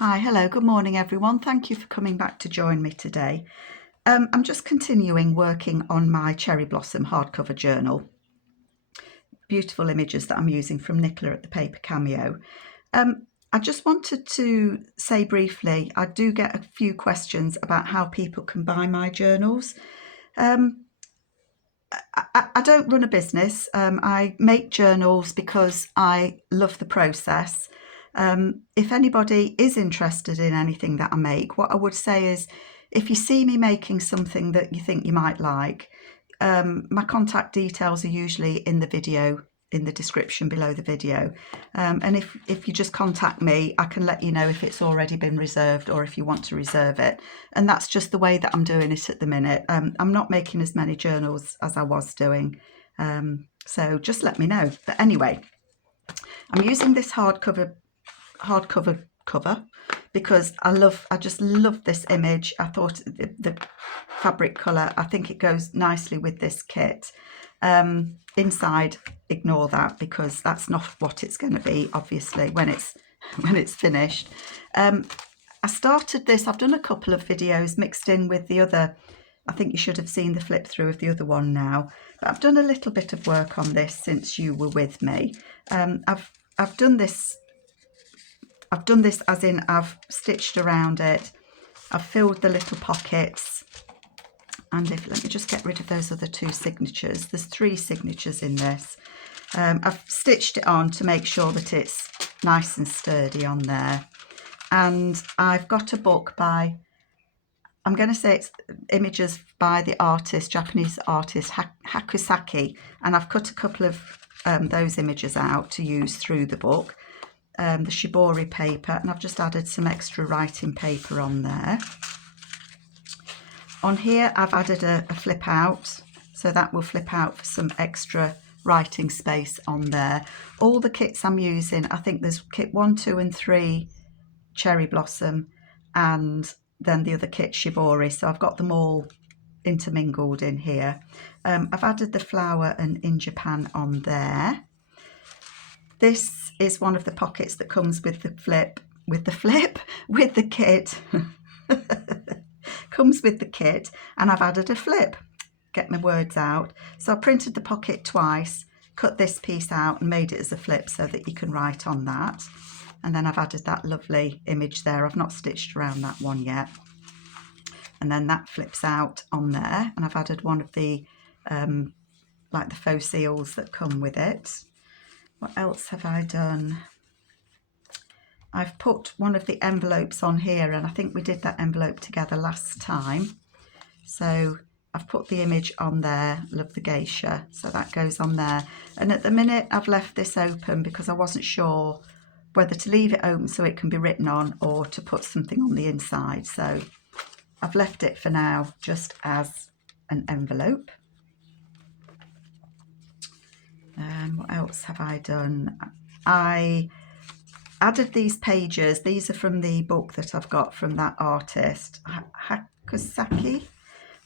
Hi, hello, good morning everyone. Thank you for coming back to join me today. I'm just continuing working on my cherry blossom hardcover journal. Beautiful images that I'm using from Nicola at the Paper Cameo. I just wanted to say briefly, I do get a few questions about how people can buy my journals. I don't run a business. I make journals because I love the process. If anybody is interested in anything that I make, what I would say is if you see me making something that you think you might like, my contact details are usually in the video, in the description below the video. And if you just contact me, I can let you know if it's already been reserved or if you want to reserve it. And that's just the way that I'm doing it at the minute. I'm not making as many journals as I was doing. So just let me know. But anyway, I'm using this hardcover cover because I just love this image. I thought the fabric colour, I think it goes nicely with this kit. Inside, ignore that because that's not what it's going to be, obviously, when it's finished. I started this, I've done a couple of videos mixed in with the other. I think you should have seen the flip through of the other one now, but I've done a little bit of work on this since you were with me. I've done this as in I've stitched around it, I've filled the little pockets, and let me just get rid of those other two signatures. There's 3 signatures in this. I've stitched it on to make sure that it's nice and sturdy on there. And I've got a book by, I'm going to say it's images by the artist, Japanese artist Hakusaki, and I've cut a couple of those images out to use through the book. The Shibori paper, and I've just added some extra writing paper on there. On here I've added a flip out, so that will flip out for some extra writing space on there. All the kits I'm using, I think there's kit 1, 2 and 3 cherry blossom, and then the other kit Shibori, so I've got them all intermingled in here. I've added the flower and in Japan on there. This is one of the pockets that comes with the kit. Comes with the kit, and I've added a flip. Get my words out. So I printed the pocket twice, cut this piece out and made it as a flip so that you can write on that. And then I've added that lovely image there. I've not stitched around that one yet. And then that flips out on there, and I've added one of the like the faux seals that come with it. What else have I done? I've put one of the envelopes on here, and I think we did that envelope together last time. So I've put the image on there, love the geisha, so that goes on there. And at the minute I've left this open because I wasn't sure whether to leave it open so it can be written on or to put something on the inside. So I've left it for now just as an envelope. What else have I done? I added these pages. These are from the book that I've got from that artist, Hakusaki.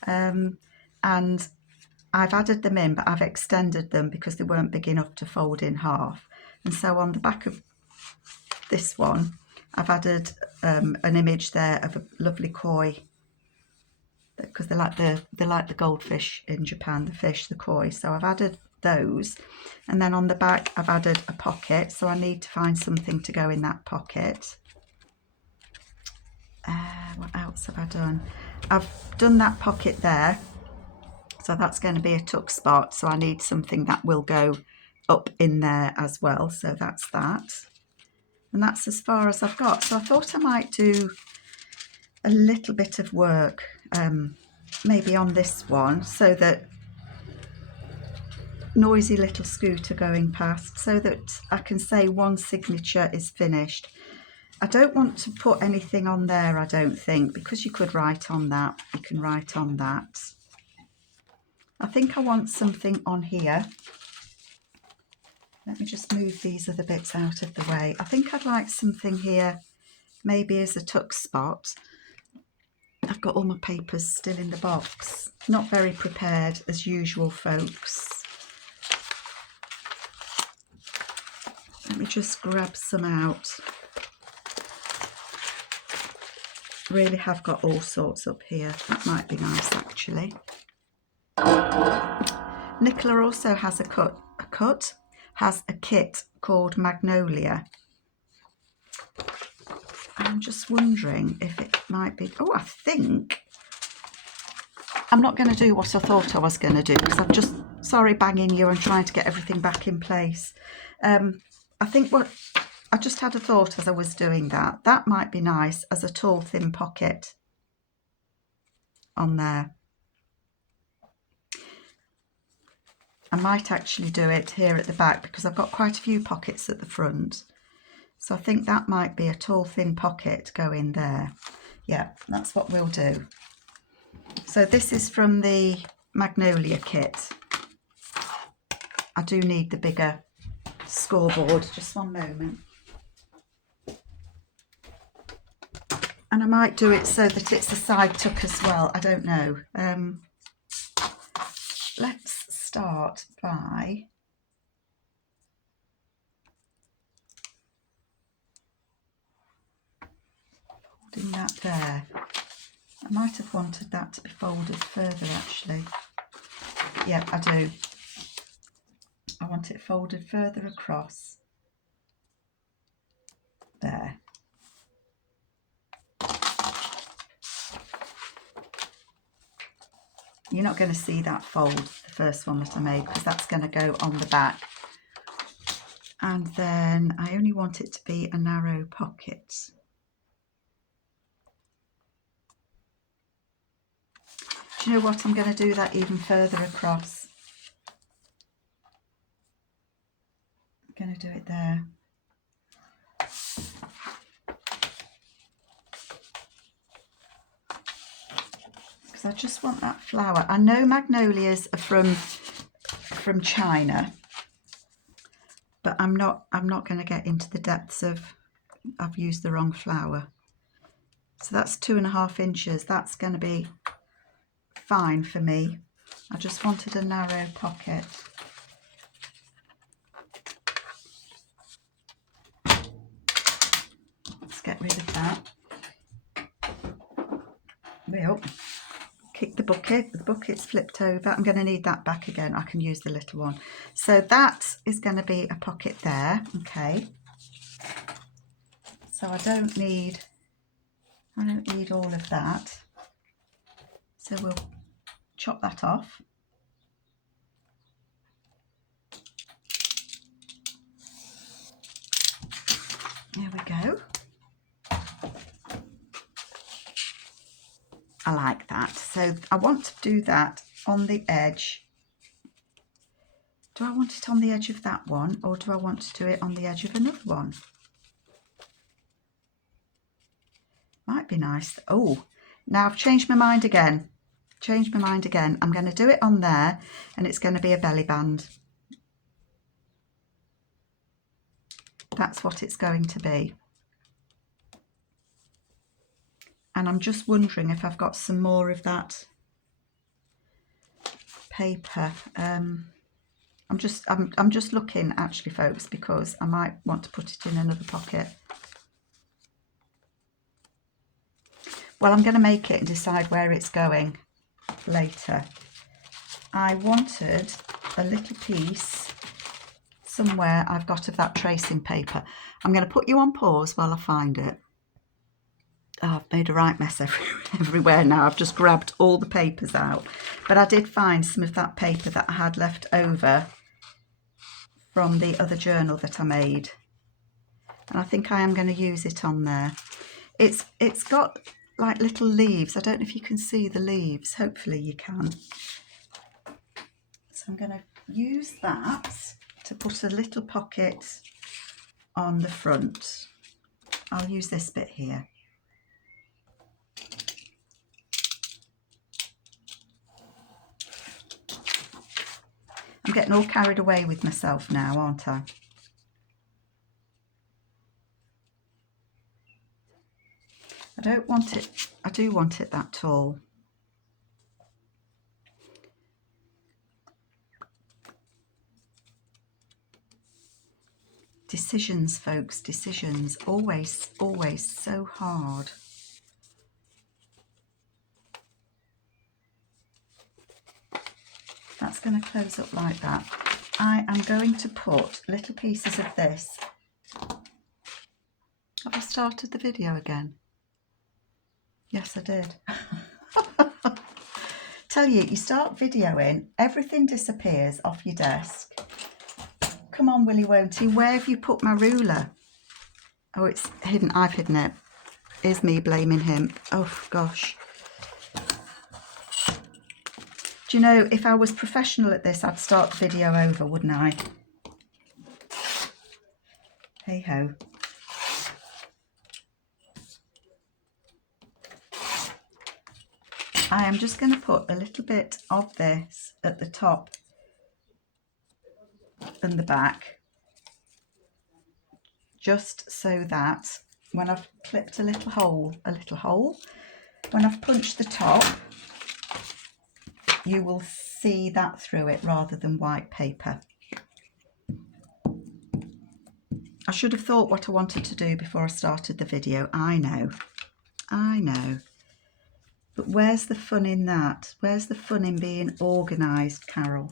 And I've added them in, but I've extended them because they weren't big enough to fold in half. And so on the back of this one, I've added an image there of a lovely koi, because they like the goldfish in Japan, the fish, the koi. So I've added those, and then on the back I've added a pocket, so I need to find something to go in that pocket. What else have I done? I've done that pocket there, so that's going to be a tuck spot, so I need something that will go up in there as well, so that's that. And that's as far as I've got. So I thought I might do a little bit of work maybe on this one, so that noisy little scooter going past, so that I can say one signature is finished. I don't want to put anything on there, I don't think, because you could write on that, you can write on that. I think I want something on here. Let me just move these other bits out of the way. I think I'd like something here, maybe as a tuck spot. I've got all my papers still in the box. Not very prepared as usual, folks. Let me just grab some out. really have got all sorts up here. That might be nice actually. Nicola also has a kit called Magnolia. I'm just wondering if it might be, oh, I think, I'm not going to do what I thought I was going to do because I'm just, sorry banging you and trying to get everything back in place. I think I just had a thought as I was doing that. That might be nice as a tall, thin pocket on there. I might actually do it here at the back because I've got quite a few pockets at the front. So I think that might be a tall, thin pocket go in there. Yeah, that's what we'll do. So this is from the Magnolia kit. I do need the bigger scoreboard, just one moment. And I might do it so that it's a side tuck as well, I don't know. Let's start by folding that there. I might have wanted that to be folded further actually. Yeah, I do. I want it folded further across. There. You're not going to see that fold, the first one that I made, because that's going to go on the back. And then I only want it to be a narrow pocket. Do you know what? I'm going to do that even further across. I'm going to do it there. Because I just want that flower. I know magnolias are from China, but I'm not going to get into the depths of, I've used the wrong flower. So that's 2.5 inches. That's going to be fine for me. I just wanted a narrow pocket. Let's get rid of that. Well, kick the bucket's flipped over. I'm going to need that back again. I can use the little one. So that is going to be a pocket there. Okay. So I don't need all of that. So we'll chop that off. There we go. I like that. So I want to do that on the edge. Do I want it on the edge of that one, or do I want to do it on the edge of another one? Might be nice. Oh, now I've changed my mind again. I'm going to do it on there, and it's going to be a belly band. That's what it's going to be. And I'm just wondering if I've got some more of that paper. I'm just looking actually, folks, because I might want to put it in another pocket. Well, I'm going to make it and decide where it's going later. I wanted a little piece somewhere I've got of that tracing paper. I'm going to put you on pause while I find it. Oh, I've made a right mess everywhere now. I've just grabbed all the papers out. But I did find some of that paper that I had left over from the other journal that I made. And I think I am going to use it on there. It's got like little leaves. I don't know if you can see the leaves. Hopefully you can. So I'm going to use that to put a little pocket on the front. I'll use this bit here. I'm getting all carried away with myself now, aren't I? I don't want it, I do want it that tall. Decisions, folks, decisions. Always, always so hard. That's going to close up like that. I am going to put little pieces of this. Have I started the video again? Yes, I did. Tell you, you start videoing, everything disappears off your desk. Come on, Willy Won'ty, where have you put my ruler? Oh, it's hidden. I've hidden it. Here's me blaming him. Oh, gosh. Do you know, if I was professional at this, I'd start the video over, wouldn't I? Hey-ho. I am just going to put a little bit of this at the top and the back, just so that when I've clipped a little hole, when I've punched the top, you will see that through it rather than white paper. I should have thought what I wanted to do before I started the video. I know. But where's the fun in that? Where's the fun in being organised, Carol?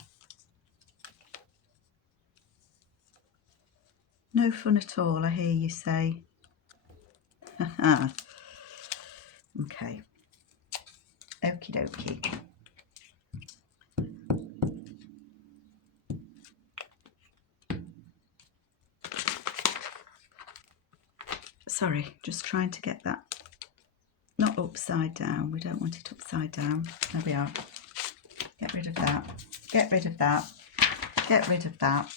No fun at all, I hear you say. Okay. Okie dokie. Sorry, just trying to get that not upside down. We don't want it upside down. There we are. Get rid of that. Get rid of that. Get rid of that.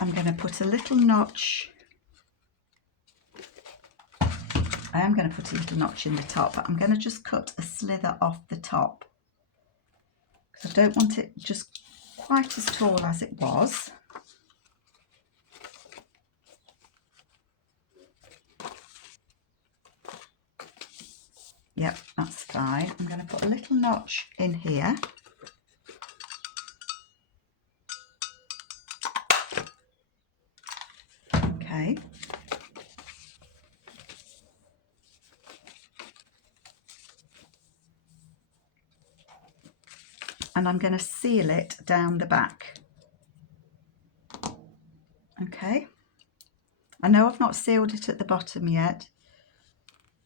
I'm going to put a little notch. I am going to put a little notch in the top, but I'm going to just cut a slither off the top, because I don't want it just quite as tall as it was. Yep, that's fine. I'm going to put a little notch in here. Okay. And I'm going to seal it down the back. Okay. I know I've not sealed it at the bottom yet.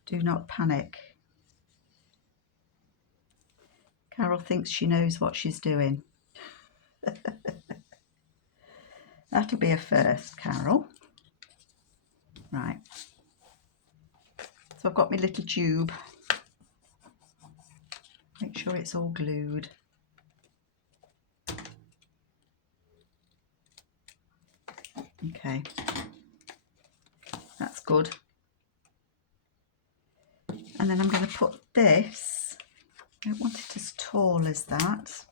Do not panic. Carol thinks she knows what she's doing. That'll be a first, Carol. Right. So I've got my little tube. Make sure it's all glued. Okay. That's good. And then I'm going to put this. I don't want it as tall as that.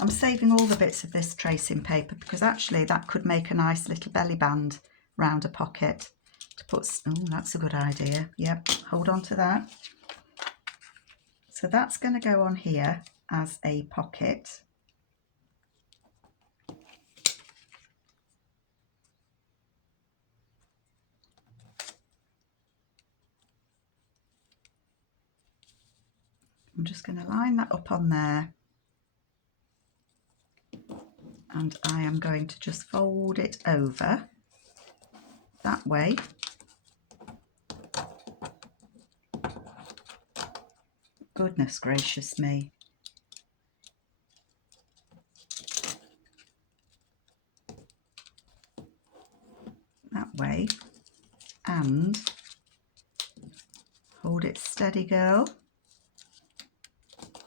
I'm saving all the bits of this tracing paper because actually that could make a nice little belly band round a pocket to put. Oh, that's a good idea. Yep, hold on to that. So that's going to go on here as a pocket. I'm just going to line that up on there. And I am going to just fold it over that way. Goodness gracious me. That way. And hold it steady, girl.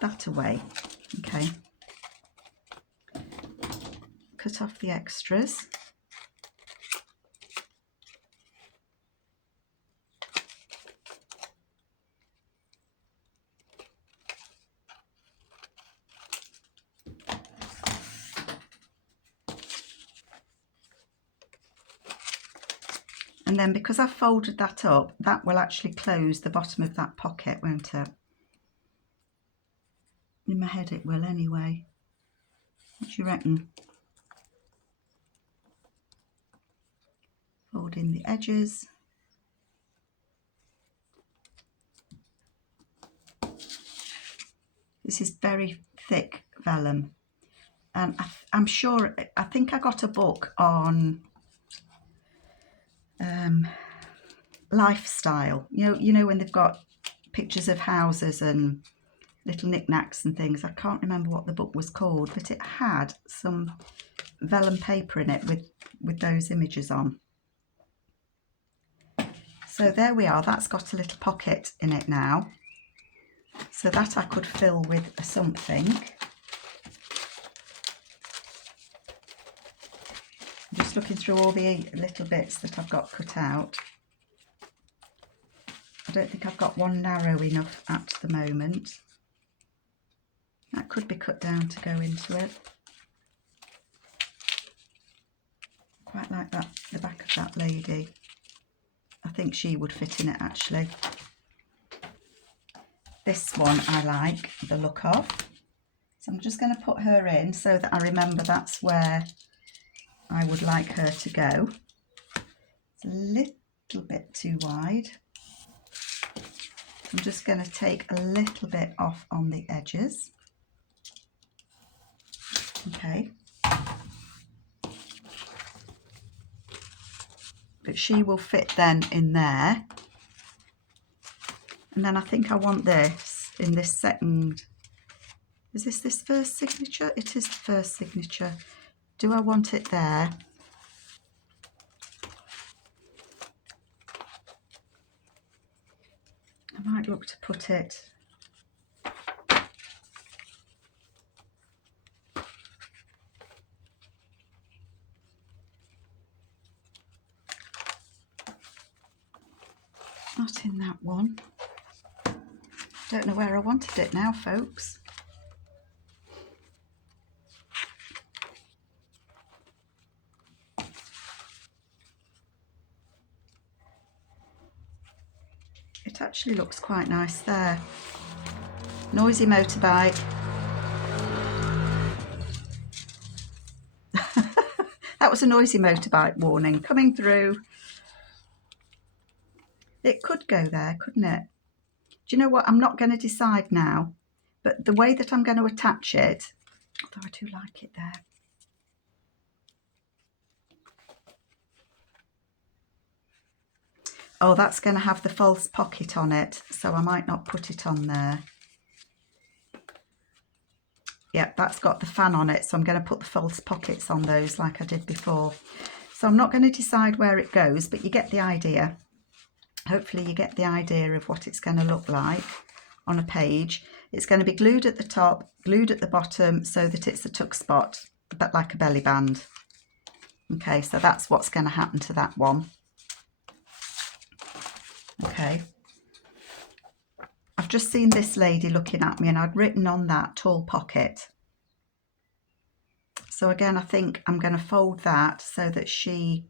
That away. Okay. Cut off the extras. And then because I've folded that up, that will actually close the bottom of that pocket, won't it? In my head it will anyway. What do you reckon? Fold folding the edges. This is very thick vellum, and I'm sure, I think I got a book on lifestyle. You know when they've got pictures of houses and little knickknacks and things. I can't remember what the book was called, but it had some vellum paper in it with those images on. So there we are. That's got a little pocket in it now, so that I could fill with something. I'm just looking through all the little bits that I've got cut out. I don't think I've got one narrow enough at the moment. That could be cut down to go into it. Quite like that, the back of that lady. I think she would fit in it actually. This one I like the look of. So I'm just going to put her in so that I remember that's where I would like her to go. It's a little bit too wide. I'm just going to take a little bit off on the edges. Okay. But she will fit then in there. And then I think I want this in this second. Is this first signature? It is the first signature. Do I want it there? I might look to put it not in that one. Don't know where I wanted it now, folks. It actually looks quite nice there. Noisy motorbike. That was a noisy motorbike warning coming through. It could go there, couldn't it? Do you know what? I'm not going to decide now, but the way that I'm going to attach it, although I do like it there. Oh, that's going to have the false pocket on it, so I might not put it on there. Yep, that's got the fan on it, so I'm going to put the false pockets on those like I did before. So I'm not going to decide where it goes, but you get the idea. Hopefully you get the idea of what it's going to look like on a page. It's going to be glued at the top, glued at the bottom, so that it's a tuck spot, but like a belly band. Okay, so that's what's going to happen to that one. Okay. I've just seen this lady looking at me and I'd written on that tall pocket. So again, I think I'm going to fold that so that she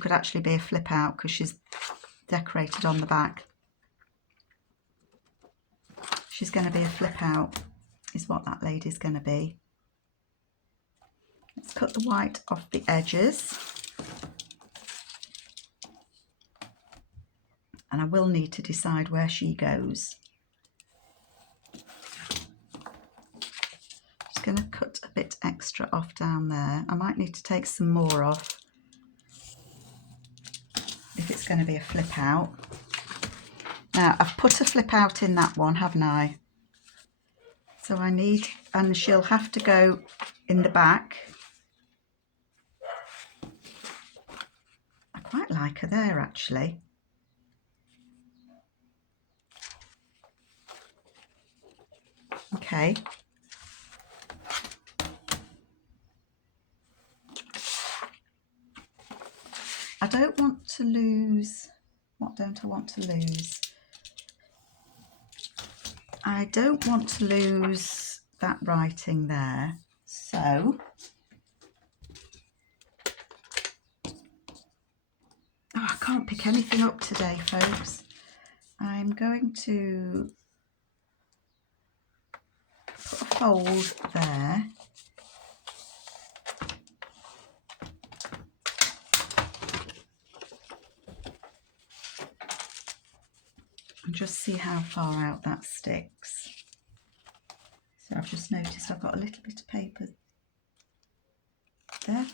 could actually be a flip out because she's decorated on the back. She's going to be a flip out is what that lady's going to be. Let's cut the white off the edges. And I will need to decide where she goes. Just going to cut a bit extra off down there. I might need to take some more off if it's going to be a flip out. Now I've put a flip out in that one, haven't I? So I need, and she'll have to go in the back. I quite like her there actually. Okay. I don't want to lose, what don't I want to lose? I don't want to lose that writing there, so I can't pick anything up today, folks. I'm going to put a fold there. and just see how far out that sticks. So I've just noticed I've got a little bit of paper there.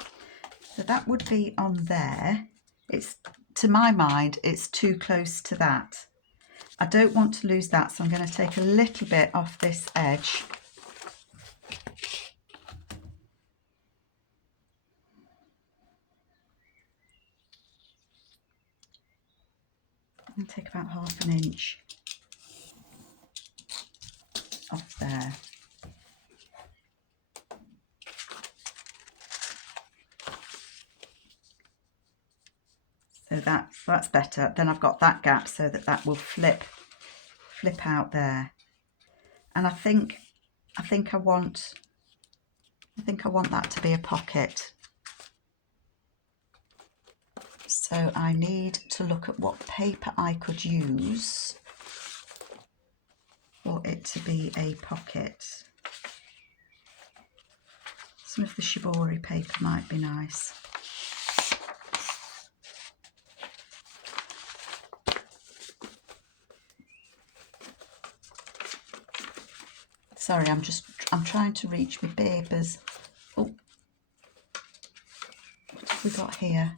So that would be on there. It's, to my mind, it's too close to that. I don't want to lose that, so I'm going to take a little bit off this edge. And take about 1/2 inch off there. So that's better. Then I've got that gap so that will flip out there. And I think I want that to be a pocket. So I need to look at what paper I could use for it to be a pocket. Some of the Shibori paper might be nice. Sorry, I'm trying to reach my papers. Oh, what have we got here?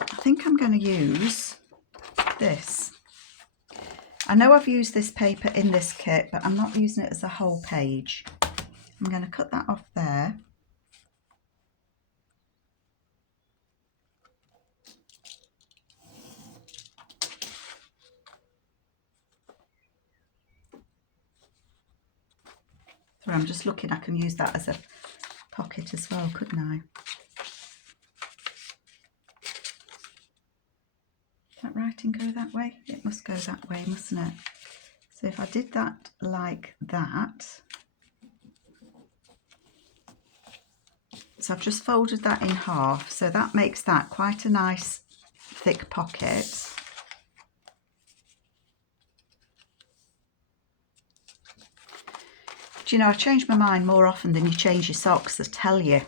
I think I'm going to use this. I know I've used this paper in this kit, but I'm not using it as a whole page. I'm going to cut that off there. So I'm just looking, I can use that as a pocket as well, couldn't I? That writing go that way? It must go that way, mustn't it? So if I did that like that, so I've just folded that in half, so that makes that quite a nice thick pocket. Do you know, I change my mind more often than you change your socks, I tell you.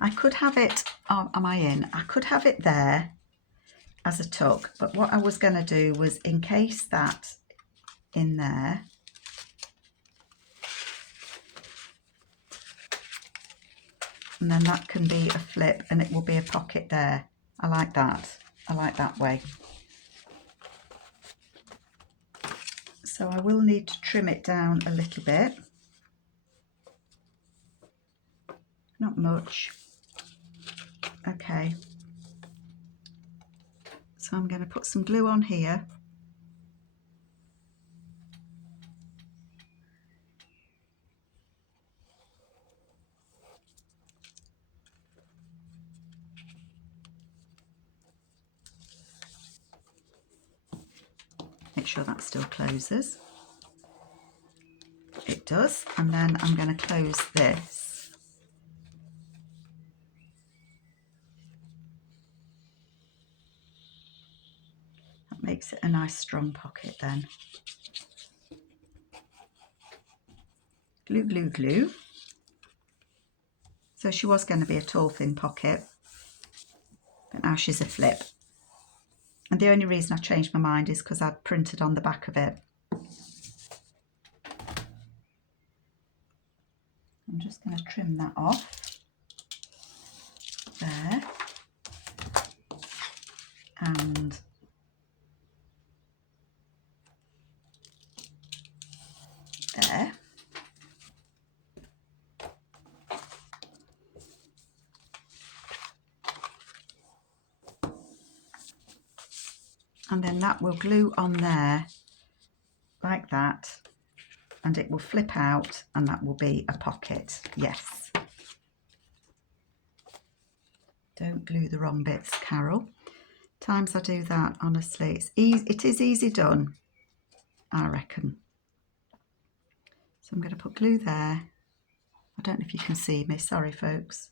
I could have it, oh, am I in? I could have it there as a tuck, but what I was going to do was encase that in there. And then that can be a flip and it will be a pocket there. I like that. I like that way. So I will need to trim it down a little bit. Not much. Okay. So I'm going to put some glue on here. Make sure that still closes. It does. And then I'm going to close this. That makes it a nice strong pocket then. Glue, glue, glue. So she was going to be a tall, thin pocket, but now she's a flip. And the only reason I changed my mind is because I'd printed on the back of it. I'm just going to trim that off. There. And there. And then that will glue on there like that, and it will flip out and that will be a pocket. Yes. Don't glue the wrong bits, Carol. Times I do that, honestly. It's easy, it is easy done, I reckon. So I'm going to put glue there. I don't know if you can see me, sorry folks.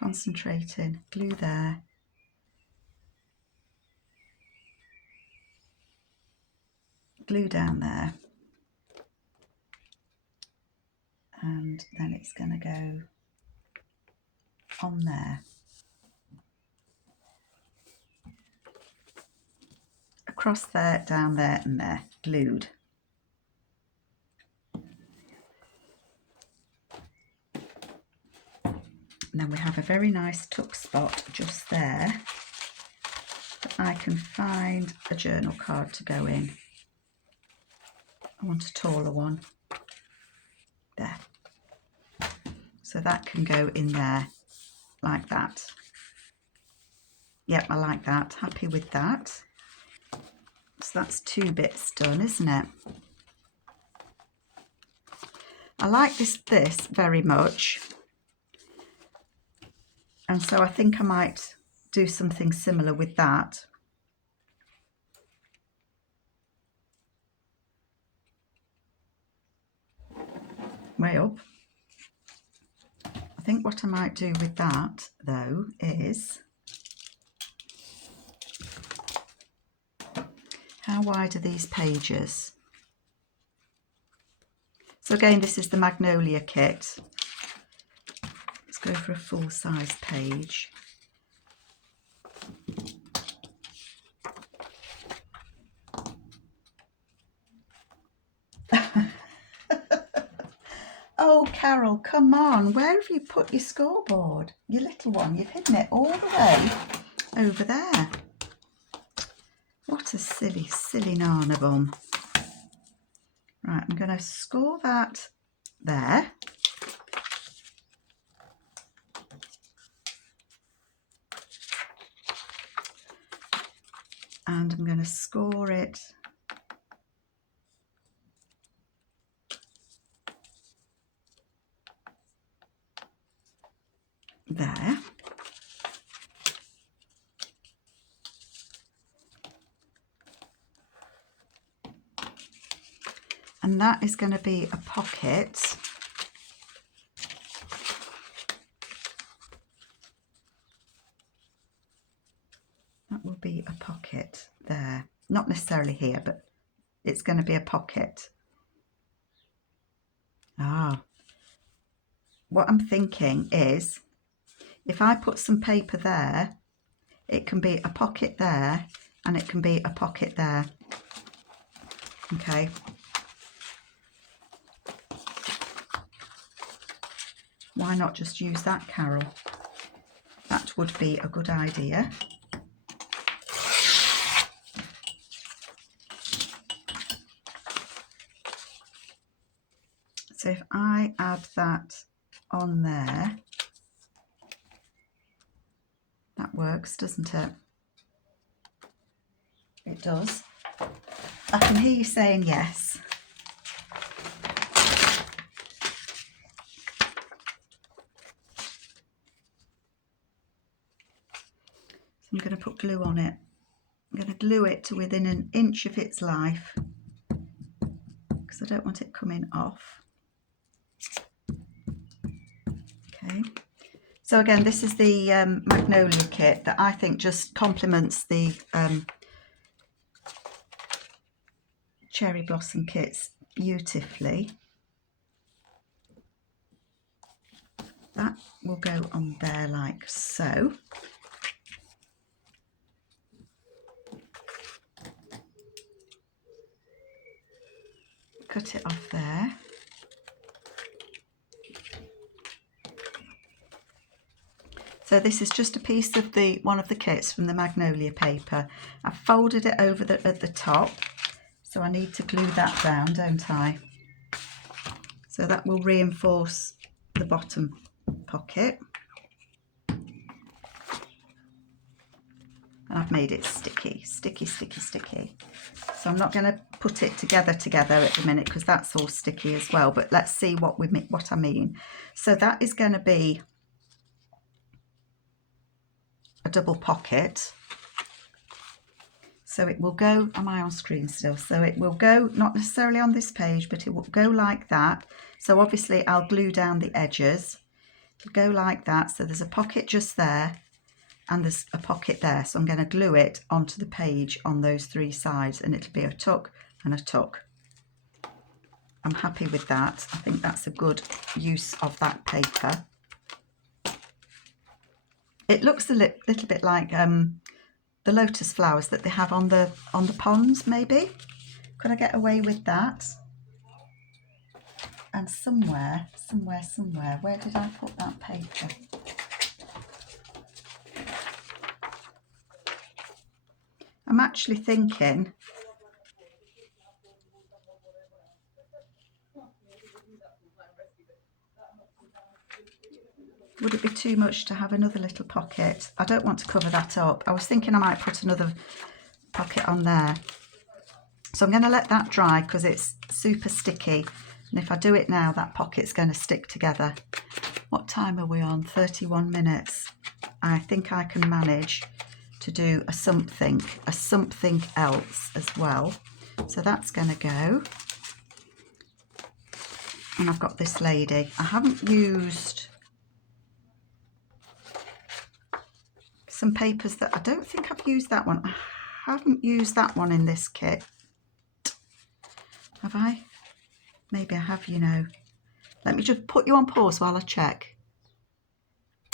Concentrating, glue there. glue down there, and then it's going to go on there, across there, down there and there, glued. And then we have a very nice tuck spot just there that I can find a journal card to go in. I want a taller one. There. So that can go in there like that. Yep, I like that. Happy with that. So that's 2 bits done, isn't it? I like this very much. And so I think I might do something similar with that. Way up. I think what I might do with that, though, is... How wide are these pages? So again, this is the Magnolia kit. Let's go for a full-size page. Oh, Carol, come on. Where have you put your scoreboard? Your little one. You've hidden it all the way over there. What a silly, silly Nana bum. Right, I'm going to score that there. And I'm going to score it there. And that is going to be a pocket. That will be a pocket there. Not necessarily here, but it's going to be a pocket. Ah. What I'm thinking is, if I put some paper there, it can be a pocket there and it can be a pocket there. Okay. Why not just use that, Carol? That would be a good idea. So if I add that on there, that works, doesn't it? It does. I can hear you saying yes. I'm going to put glue on it. I'm going to glue it to within an inch of its life because I don't want it coming off. Okay. So again, this is the Magnolia kit that I think just complements the Cherry Blossom kits beautifully. That will go on there like so. Cut it off there. So this is just a piece of one of the kits from the Magnolia paper. I've folded it over at the top, so I need to glue that down, don't I? So that will reinforce the bottom pocket. And I've made it sticky, sticky, sticky, sticky. So I'm not going to put it together at the minute because that's all sticky as well. But let's see what I mean. So that is going to be a double pocket. So it will go, am I on screen still? So it will go, not necessarily on this page, but it will go like that. So obviously I'll glue down the edges. It'll go like that. So there's a pocket just there and there's a pocket there. So I'm going to glue it onto the page on those 3 sides and it'll be a tuck, and a tuck. I'm happy with that. I think that's a good use of that paper. It looks a little bit like the lotus flowers that they have on the ponds, maybe. Could I get away with that? And somewhere, where did I put that paper? I'm actually thinking, would it be too much to have another little pocket? I don't want to cover that up. I was thinking I might put another pocket on there. So I'm going to let that dry because it's super sticky. And if I do it now, that pocket's going to stick together. What time are we on? 31 minutes. I think I can manage to do a something else as well. So that's going to go. And I've got this lady. I haven't used some papers that I don't think I've used that one. I haven't used that one in this kit. Have I? Maybe I have, you know. Let me just put you on pause while I check.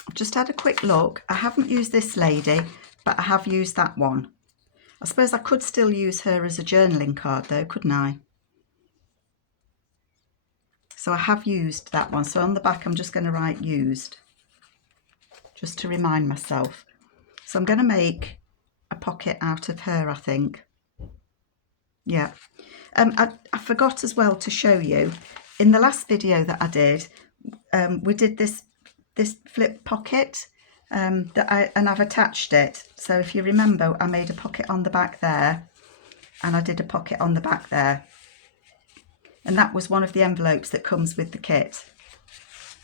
I've just had a quick look. I haven't used this lady, but I have used that one. I suppose I could still use her as a journaling card though, couldn't I? So I have used that one. So on the back, I'm just going to write used, just to remind myself. So I'm going to make a pocket out of her, I think. Yeah. I forgot as well to show you, in the last video that I did, we did this flip pocket and I've attached it. So if you remember, I made a pocket on the back there and I did a pocket on the back there. And that was one of the envelopes that comes with the kit.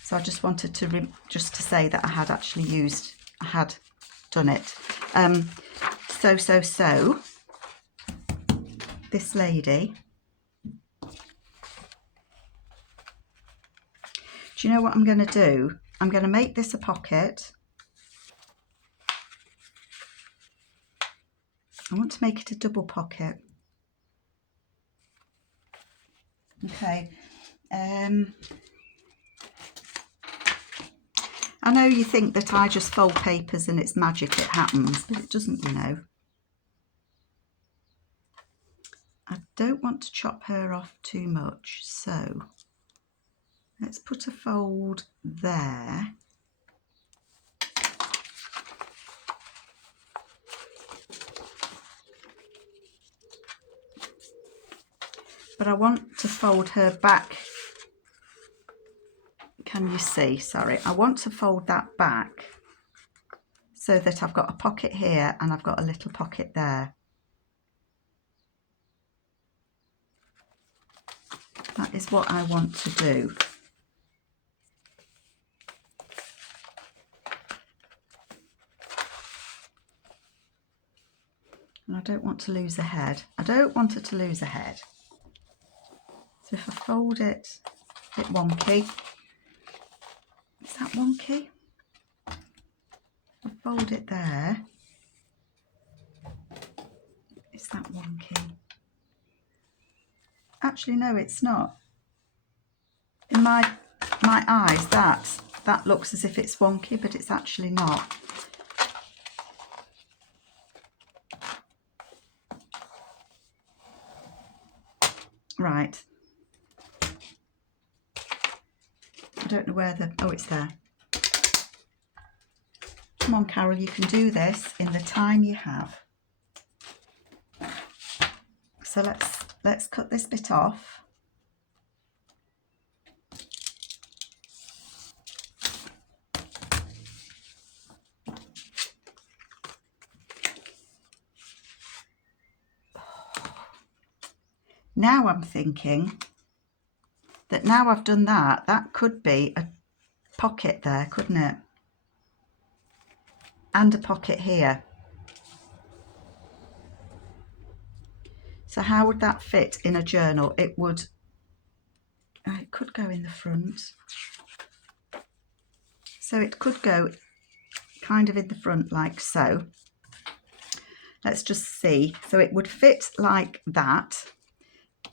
So I just wanted to just to say that I had actually I had done it. So this lady, do you know what I'm going to do? I'm going to make this a pocket. I want to make it a double pocket. Okay. I know you think that I just fold papers and it's magic, it happens, but it doesn't, you know. I don't want to chop her off too much, so let's put a fold there. But I want to fold her back. Can you see? Sorry, I want to fold that back so that I've got a pocket here and I've got a little pocket there. That is what I want to do. And I don't want to lose a head. I don't want her to lose a head. So if I fold it a bit wonky, is that wonky? If I fold it there, is that wonky? Actually, no, it's not. In my eyes, that looks as if it's wonky, but it's actually not. Right. I don't know where oh, it's there. Come on, Carol, you can do this in the time you have. So let's cut this bit off. Now I'm thinking that now I've done that, that could be a pocket there, couldn't it? And a pocket here. So how would that fit in a journal? It would, it could go in the front. So it could go kind of in the front like so. Let's just see. So it would fit like that.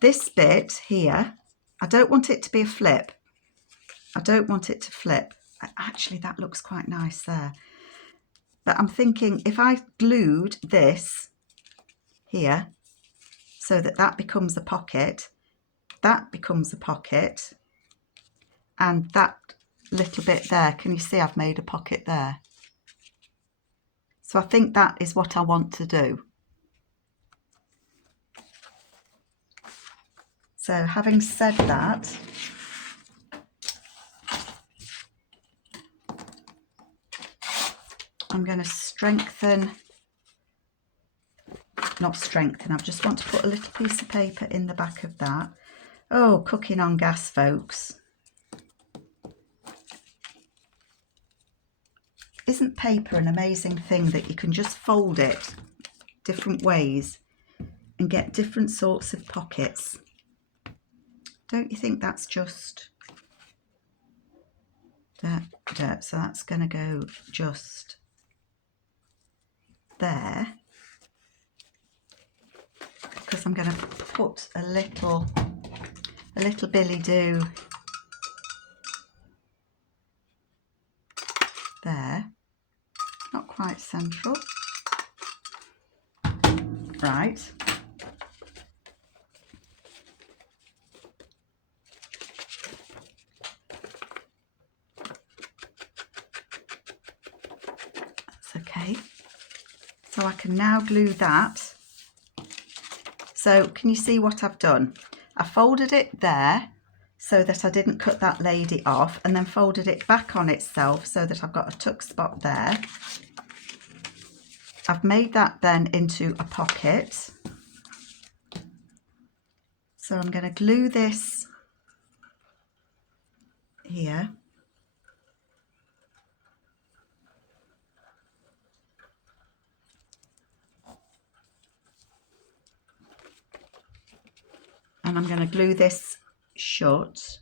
this bit here, I don't want it to be a flip. I don't want it to flip. Actually, that looks quite nice there. But I'm thinking if I glued this here so that that becomes a pocket, that becomes a pocket, and that little bit there, can you see I've made a pocket there? So I think that is what I want to do. So having said that, I'm going to strengthen, not strengthen, I just want to put a little piece of paper in the back of that. Oh, cooking on gas, folks. Isn't paper an amazing thing that you can just fold it different ways and get different sorts of pockets? Don't you think that's just... So that's going to go just there, because I'm going to put a little billy-do there, not quite central, right. Okay, so I can now glue that. So can you see what I've done? I folded it there so that I didn't cut that lady off, and then folded it back on itself so that I've got a tuck spot there. I've made that then into a pocket. So I'm going to glue this here. And I'm going to glue this shut.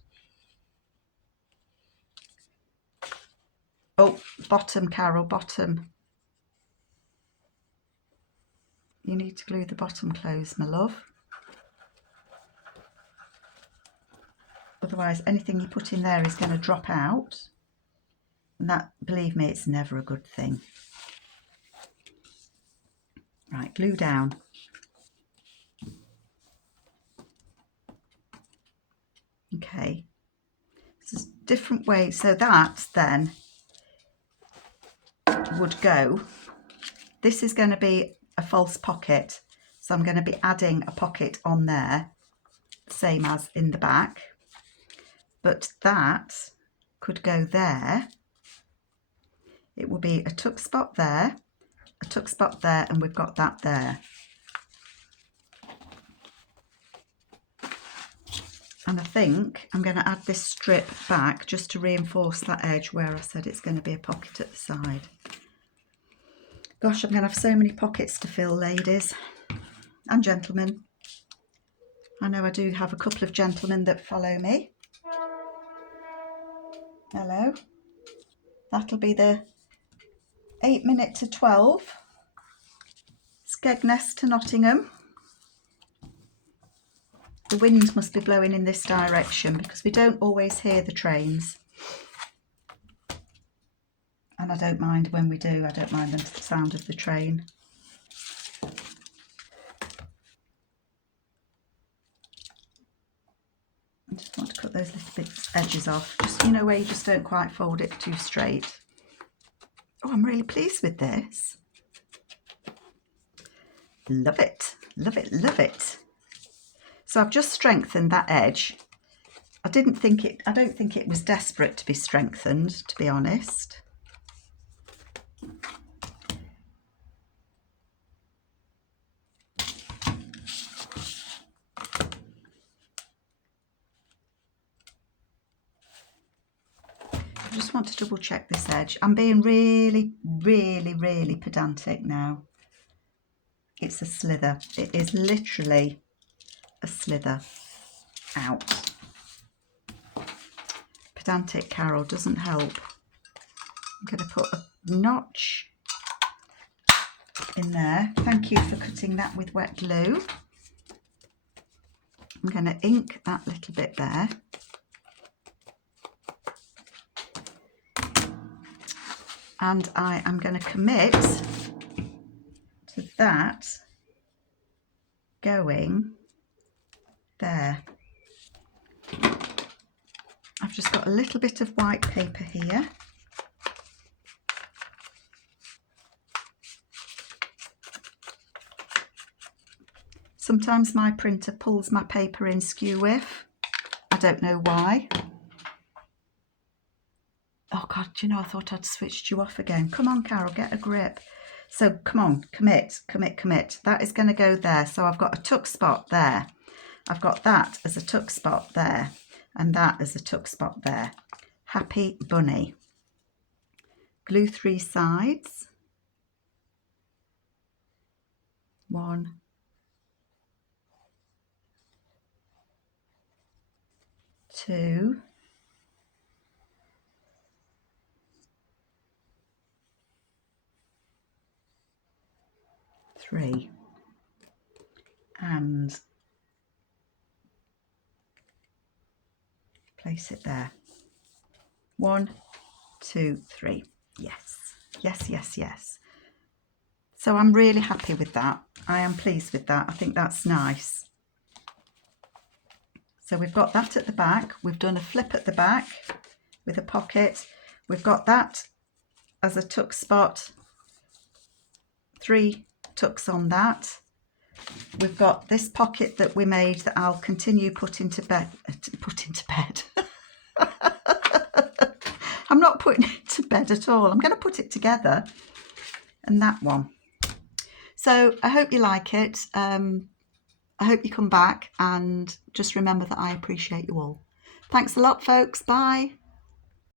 Oh, bottom, Carol, bottom. You need to glue the bottom closed, my love. Otherwise, anything you put in there is going to drop out. And that, believe me, it's never a good thing. Right, glue down. Okay. There's different ways. So that then would go. This is going to be a false pocket. So I'm going to be adding a pocket on there, same as in the back. But that could go there. It will be a tuck spot there, a tuck spot there, and we've got that there. And I think I'm going to add this strip back just to reinforce that edge where I said it's going to be a pocket at the side. Gosh, I'm going to have so many pockets to fill, ladies and gentlemen. I know I do have a couple of gentlemen that follow me. Hello. That'll be the 8 minute to 12. Skegness to Nottingham. The wind must be blowing in this direction because we don't always hear the trains. And I don't mind when we do, I don't mind the sound of the train. I just want to cut those little bits edges off, just, you know, where you just don't quite fold it too straight. Oh, I'm really pleased with this. Love it, love it, love it. So I've just strengthened that edge. I don't think it was desperate to be strengthened, to be honest. I just want to double check this edge. I'm being really, really, really pedantic now. It's a slither. It is literally a slither out. Pedantic Carol doesn't help. I'm going to put a notch in there. Thank you for cutting that with wet glue. I'm going to ink that little bit there. And I am going to commit to that going there. I've just got a little bit of white paper here. Sometimes my printer pulls my paper in skew with. I don't know why. Oh God, do you know, I thought I'd switched you off again. Come on, Carol, get a grip. So come on, commit, commit, commit. That is going to go there. So I've got a tuck spot there. I've got that as a tuck spot there. And that as a tuck spot there. Happy bunny. Glue 3 sides. 1, 2, 3, and place it there. 1, 2, 3. Yes, yes, yes, yes. So I'm really happy with that. I am pleased with that. I think that's nice. So we've got that at the back. We've done a flip at the back with a pocket. We've got that as a tuck spot. 3 tucks on that. We've got this pocket that we made that I'll continue put into bed. I'm not putting it to bed at all. I'm going to put it together. And that one. So I hope you like it. I hope you come back, and just remember that I appreciate you all. Thanks a lot, folks. Bye.